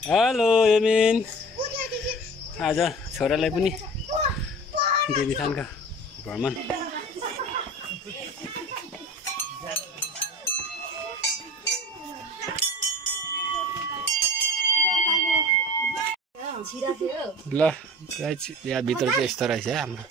Hello Yemen आज छोरालाई पनि देवीथानका भ्रमण ल यहाँ भित्र चाहिँ यस्तो रहेछ हाम्रो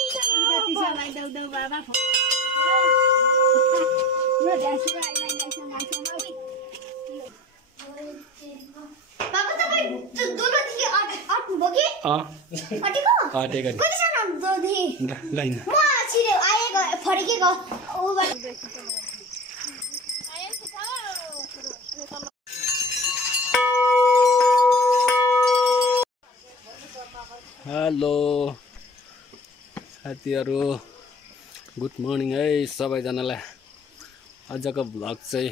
हेलो साथीहरु गुड मर्निङ है सबैजनालाई। आजको भ्लग चाहिँ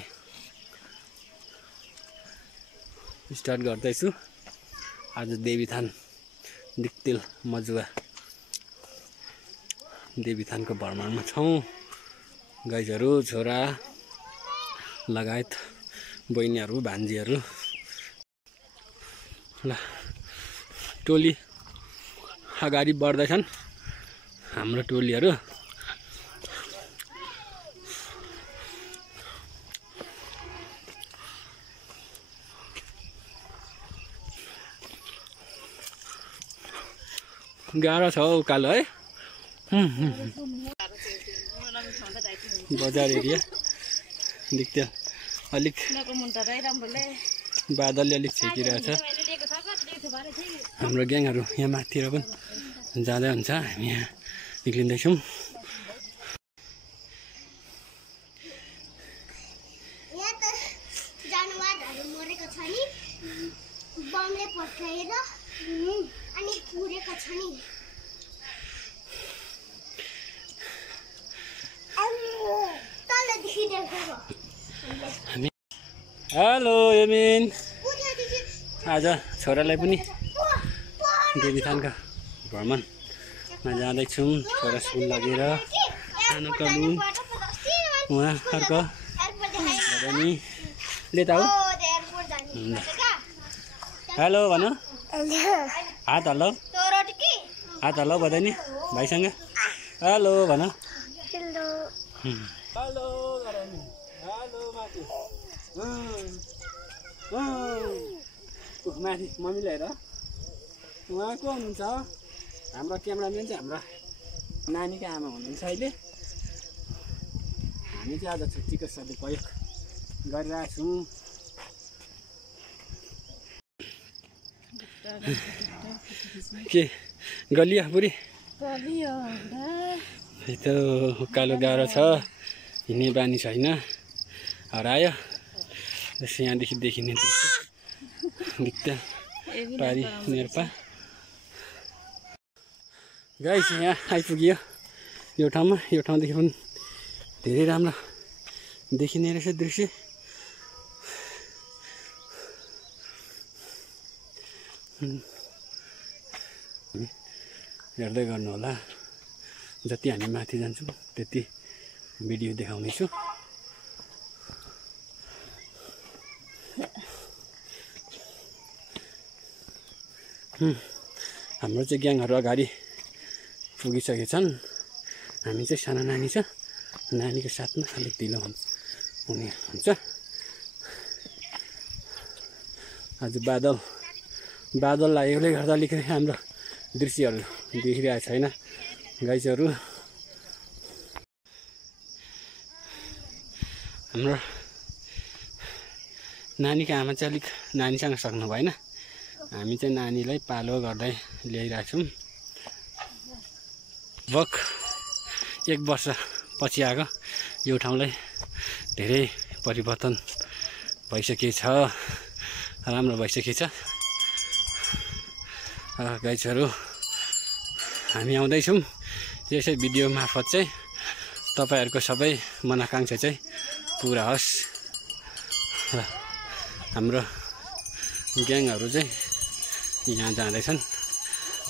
स्टार्ट गर्दैछु। आज देवीथान दिक्तेल मजुवा देवीथानको भ्रमणमा छौं। गाइजहरु छोरा लगायत बहिनीहरु भान्जीहरु ल टोली अगाडि बढ्दैछन्। हाम्रो टोलीहरु गाह्रो छ उकालो है। बजार एरिया देख्दै अलिक बादलले अलिक छेकिरहेछ। हाम्रो ग्याङहरु यहाँ माथितिर पनि जाँदै हुन्छ। हामी यहाँ निक्लिँदैछौँ। यहाँ त जनावरहरु मरेको छ नि, बमले पड्काएर अनि पुरेको छ नि। तलदेखि देखेको। हेलो यमिन आज छोरालाई पनि देवीथानका भ्रमणमा जाँदैछौँ। छोरा स्कुल लगेर सानो कलु उहाँ अर्क बदनी लेता हो। हेलो भन, हात हल्लाऊ, हात हल्लाऊ बदनी भाइसँग। हेलो भन। Hello hello बदनी। हेलो माथि माथि मम्मीले हेर उहाँ को हुनुहुन्छ। हाम्रो क्यामेराम्यान चाहिँ हाम्रो नानीको आमा हुनुहुन्छ। अहिले हामी चाहिँ आज छुट्टीको सदुपयोग गरिरहेको छौँ। के गलियो पुरी त्यो उकालो गाह्रो छ, हिँड्ने बानी छैन। हरायो यहाँदेखि देखिने दृश्य दिक्क पारी नेर्पा। गाइस यहाँ आइपुग्यो यो ठाउँमा। यो ठाउँदेखि पनि धेरै राम्रो देखिने रहेछ दृश्य। हेर्दै गर्नु होला। जति हामी माथि जान्छौँ त्यति भिडियो देखाउनेछु। हाम्रो चाहिँ ग्याङहरु अगाडि पुगिसकेछन्। हामी चाहिँ सानो नानी छ, नानीको साथमा अलिक ढिलो हुने हुन्छ। आज बादल लागेकोले गर्दा अलिक हाम्रो दृश्यहरू देखिरहेको छैन गाइजहरु। हाम्रो नानीको आमा चाहिँ अलिक नानीसँग सक्नु भएन। हामी चाहिँ नानीलाई पालो गर्दै ल्याइरहेको छौँ। वक 1 वर्ष पछि आएको यो ठाउँलाई धेरै परिवर्तन भइसकेको छ, राम्रो भइसकेको छ। गाइजहरु हामी आउँदैछौँ। यसै भिडियो मार्फत चाहिँ तपाईहरुको सबै मनोकांक्षा चाहिँ पुरा होस्। हाम्रो ग्याङहरु चाहिँ यहाँ जाँदैछन्।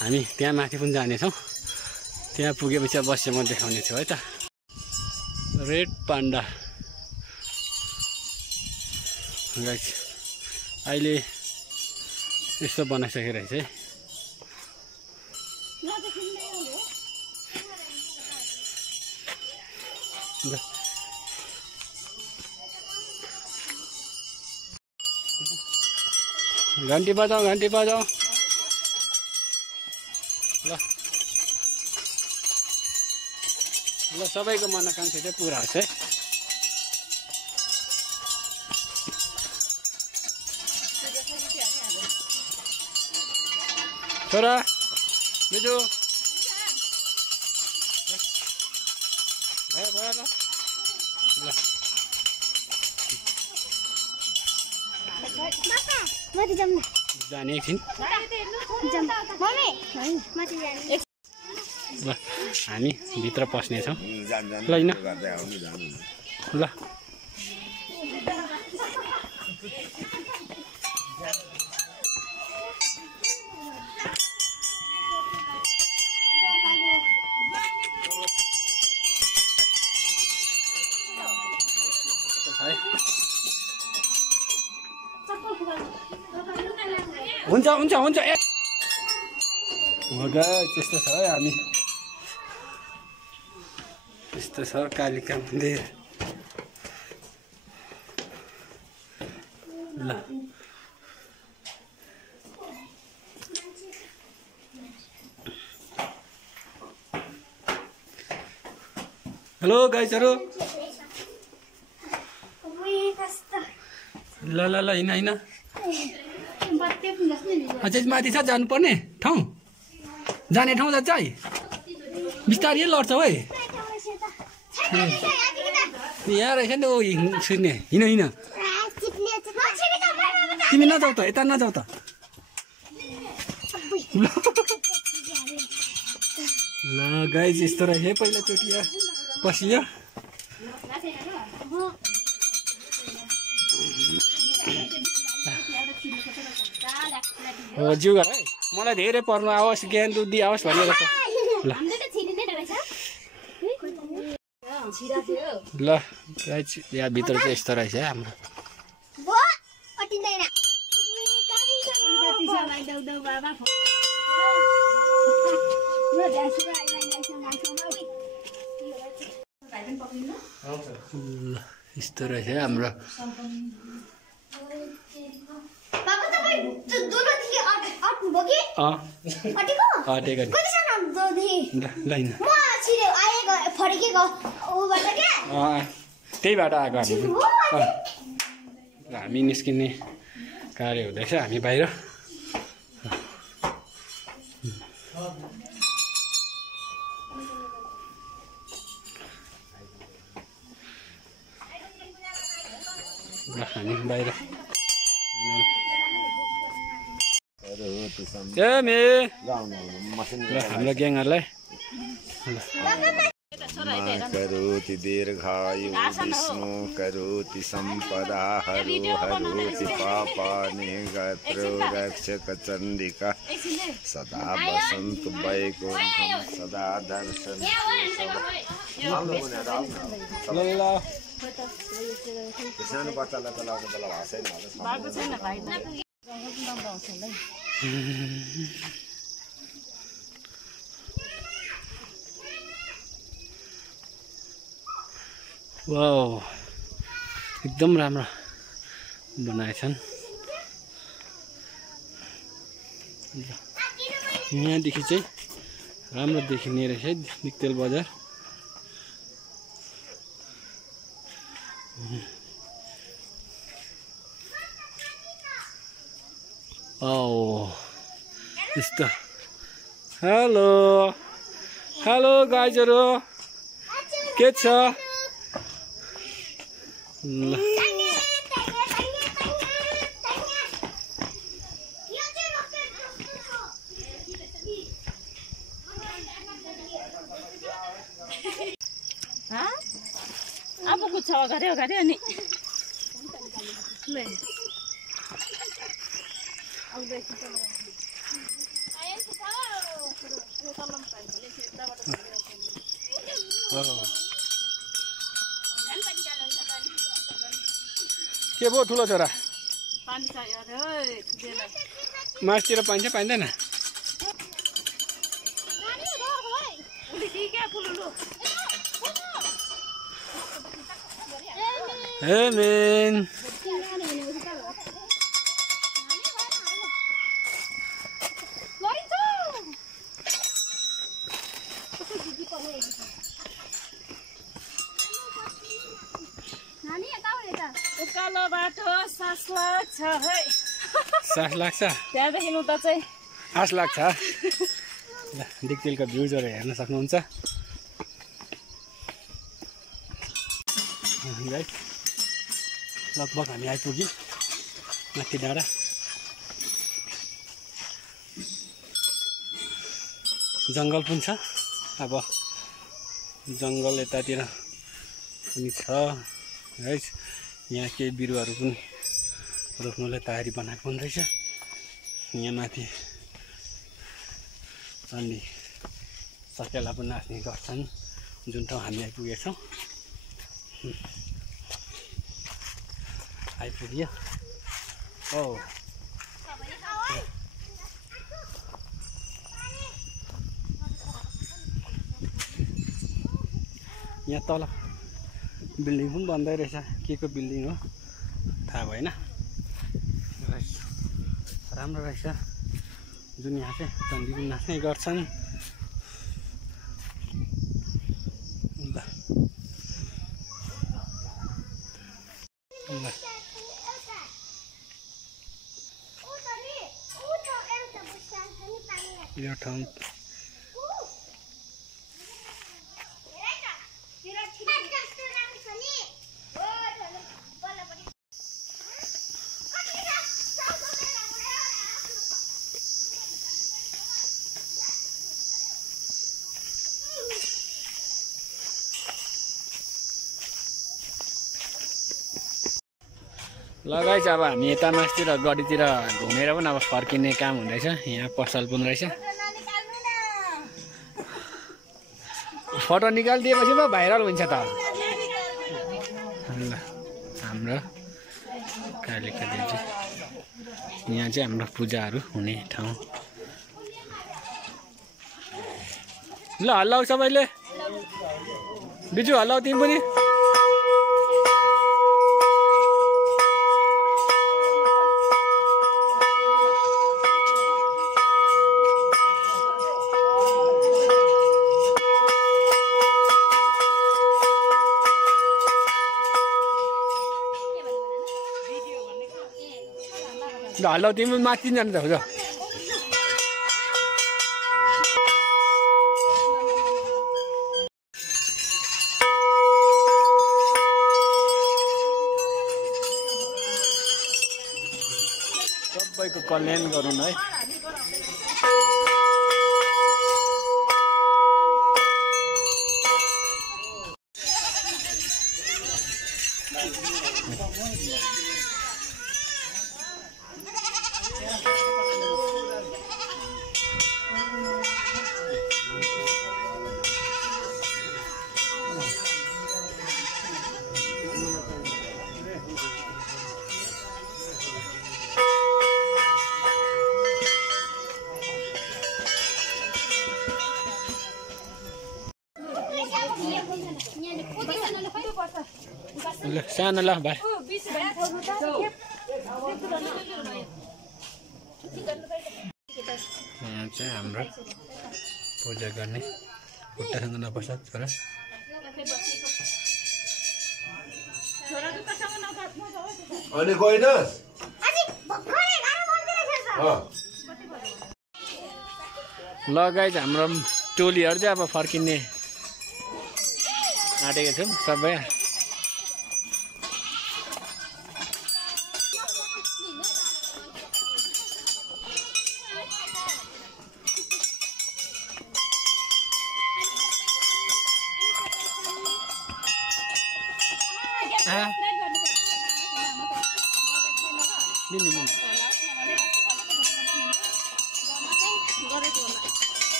हामी त्यहाँ माथि पनि जानेछौँ। त्यहाँ पुगेपछि अवश्य म देखाउने छु है त। रेड पान्डा गाइस अहिले यस्तो बनाइसकेको रहेछ है। घन्टी बजाऊ घन्टी बजाऊ ल ल सबैको मनोकांक्षा चाहिँ पुरा होस् है। छोरा बिजु भयो भयो ल ल जाने एकछिन ल हामी भित्र पस्नेछौँ ल होइन ल हुन्छ हुन्छ हुन्छ ए त्यस्तो छ है हामी त्यस्तो छ कालिका मन्दिर ल हेलो गाइजहरू ल ल ल हिँड हिँड अझै माथि छ जानुपर्ने ठाउँ जाने ठाउँ जान्छ है बिस्तारै लड्छौ है यहाँ रहेछ नि ऊ छिर्ने हिँड हिँड तिमी नजाऊ त यता नजाऊ त ल गाइज यस्तो रहेछ पहिलोचोटि पसियो हो जिउ गर है मलाई धेरै पर्नु आओस् ज्ञान बुद्धि आओस् भनेर ल ल गाइज यहाँ भित्र चाहिँ यस्तो रहेछ है हाम्रो यस्तो रहेछ हाम्रो त्यही बाटो आएको हामी निस्किने कार्य हुँदैछ हामी बाहिर हामी बाहिर हाम्रो ग्याङहरूलाई करोति दीर्घायु विष्णु करोति सम्पदा हरो हरोति पापानि गात्रो रक्षक चण्डिका सदा वसन्तु वैकुण्ठं सदा दर्शन सानो बच्चालाई त लाउने बेला भएको छैन वाउ एकदम राम्रो बनाएछन् यहाँदेखि चाहिँ राम्रो देखिने रहेछ दिक्तेल बजार यस्तो हेलो हेलो गाइजहरू के छ अब कुछ गर्यो गर्यो अनि के भयो ठुलो छोरा पानी चाहियो मासतिर पाइन्छ पाइँदैन? मेन उकालो बाटो सास लाग्छ है। सास लाग्छ? त्यहाँदेखि उता चाहिँ आस लाग्छ। दिक्तिलको भ्युजहरू हेर्न सक्नुहुन्छ। लगभग हामी आइपुग्यौँ माथि डाँडा। जङ्गल पनि छ। अब जङ्गल यतातिर पनि छ है। यहाँ केही बिरुवाहरू पनि रोप्नुलाई तयारी बनाएको पनि रहेछ। यहाँ माथि अनि सकेला पनि नाच्ने गर्छन् जुन ठाउँ हामी आइपुगेका छौँ। आइपुग्यो। ओ यहाँ तल बिल्डिङ पनि बन्दै रहेछ। के को बिल्डिङ हो थाहा भएन। राम्रो रहेछ। जुन यहाँ चाहिँ चण्डी पनि नाच्ने गर्छन्। यो ठाउँ लगाइछ। अब हामी यता मासतिर गढीतिर घुमेर पनि अब फर्किने काम हुँदैछ। यहाँ पसल पनि रहेछ। फोटो निकालिदिएपछि पो भाइरल हुन्छ त। ल हाम्रो कालिका देवी यहाँ चाहिँ हाम्रो पूजाहरू हुने ठाउँ। ल हल्लाऊ सबैले। बिजु हल्लाऊ तिमी पनि। ल हल्लाऊ तिमी माथि जानु त हो। सबैको कल्याण गरौँ है। ल सानो ल भाइ। यहाँ चाहिँ हाम्रो पूजा गर्ने खुट्टासँग नबस्छ छोरा। अनि गइनस्? ल गाइज हाम्रो टोलीहरू चाहिँ अब फर्किने आँटेको छौँ सबै।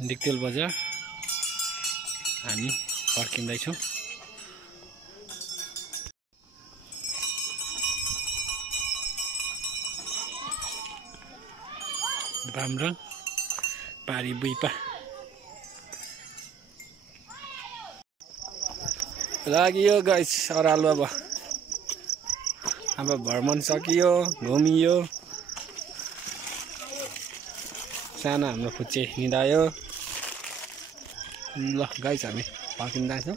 डिक्तेल बजार हामी फर्किँदैछौँ। बामरङ पारी बुइपा लाग्यो गाइस अरालो। अब भ्रमण सकियो, घुमियो, सानो हाम्रो फुच्चे निदायो। ल गाइस हामी फर्किँदैछौँ।